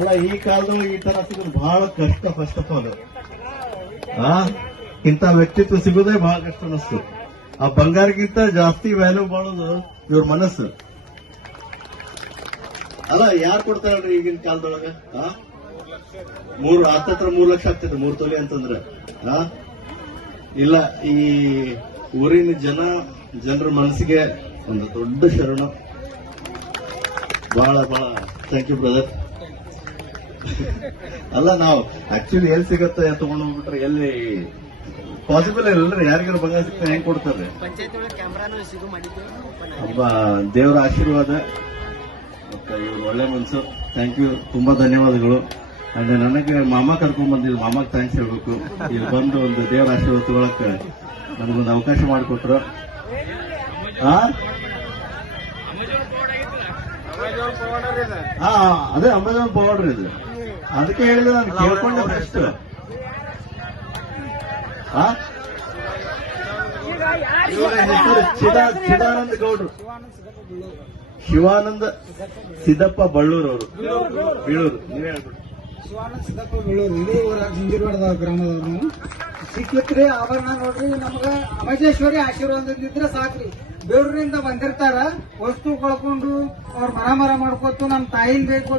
ಅಲ್ಲ ಈ ಕಾಲದಲ್ಲಿ ಈ ತರ ಸಿಗೋದು ಬಹಳ ಕಷ್ಟ. ಫಸ್ಟ್ ಆಫ್ ಆಲ್ ಇಂಥ ವ್ಯಕ್ತಿತ್ವ ಸಿಗೋದೇ ಬಹಳ ಕಷ್ಟ ಅನಿಸ್ತು. ಆ ಬಂಗಾರಕ್ಕಿಂತ ಜಾಸ್ತಿ ವ್ಯಾಲ್ಯೂ ಮಾಡೋದು ಇವ್ರ ಮನಸ್ಸು. ಅಲ್ಲ ಯಾರು ಕೊಡ್ತಾರಲ್ರಿ ಈಗಿನ ಕಾಲದೊಳಗ? ಹತ್ತತ್ರ 3 ಲಕ್ಷ ಆಗ್ತದೆ 3 ತೊಲೆ ಅಂತಂದ್ರೆ. ಇಲ್ಲ, ಈ ಊರಿನ ಜನರ ಮನಸ್ಸಿಗೆ ಒಂದು ದೊಡ್ಡ ಶರಣ. ಬಹಳ ಬಹಳ ಥ್ಯಾಂಕ್ ಯು ಬ್ರದರ್. ಅಲ್ಲ ನಾವು ಆಕ್ಚುಲಿ ಎಲ್ಲಿ ಸಿಗತ್ತೆ ತಗೊಂಡು ಹೋಗ್ಬಿಟ್ರೆ ಎಲ್ಲಿ ಪಾಸಿಬಲ್ ಇಲ್ಲರಿ. ಯಾರಿಗಾರು ಬಂಗಾರ ಸಿಗ್ತಾ ಹೆಂಗ್ ಕೊಡ್ತಾರೆ? ಹಬ್ಬ ದೇವರ ಆಶೀರ್ವಾದ. ಇವ್ರು ಒಳ್ಳೆ ಮನ್ಸು. ಥ್ಯಾಂಕ್ ಯು, ತುಂಬಾ ಧನ್ಯವಾದಗಳು. ಅಂದ್ರೆ ನನಗೆ ಮಾಮ ಕರ್ಕೊಂಡ್ ಬಂದಿದ್ದು, ಮಾಮಾಗ್ ಥ್ಯಾಂಕ್ಸ್ ಹೇಳ್ಬೇಕು. ಇಲ್ಲಿ ಬಂದು ಒಂದು ದೇವರ ಆಶೀರ್ವಾದ ತಗೊಳಕ್ ನನಗೊಂದು ಅವಕಾಶ ಮಾಡಿಕೊಟ್ರು. ಅದೇ ಅಮೆಜಾನ್ ಪೌಡರ್ ಇದು. ಅದಕ್ಕೆ ಹೇಳಿದ್ರೆ ನಾನು ಕೇಳ್ಕೊಂಡೆ ಫಸ್ಟ್. ಚಿದಾನಂದ ಗೌಡ್ರು, ಶಿವಾನಂದ ಸಿದ್ದಪ್ಪ ಬಳ್ಳೂರ್ ಅವರು, ಬೀಳೂರು. ನೀವೇ ಹೇಳ್ಬಿಟ್ಟು. ಶಿವಾನಂದ ಸಿದ್ದಪ್ಪ ಬಳ್ಳೂರು, ಇದೇ ಊರ ಜಿಂಜಿರವಾಡ ಗ್ರಾಮದವ್ರು. ಸಿಕ್ಲಿತ್ರಿ ಆಭರಣ ನೋಡ್ರಿ. ನಮಗ ಅಮಜೇಶ್ವರಿ ಆಶೀರ್ವಾದದಿದ್ರೆ ಸಾಕ್ರಿ. ಬೇರೂರಿಂದ ಬಂದಿರ್ತಾರ, ವಸ್ತು ಕಳ್ಕೊಂಡು ಅವ್ರ ಮರ ಮಾಡ್ಕೊತು, ನಮ್ ತಾಯಿನ್ ಬೇಕು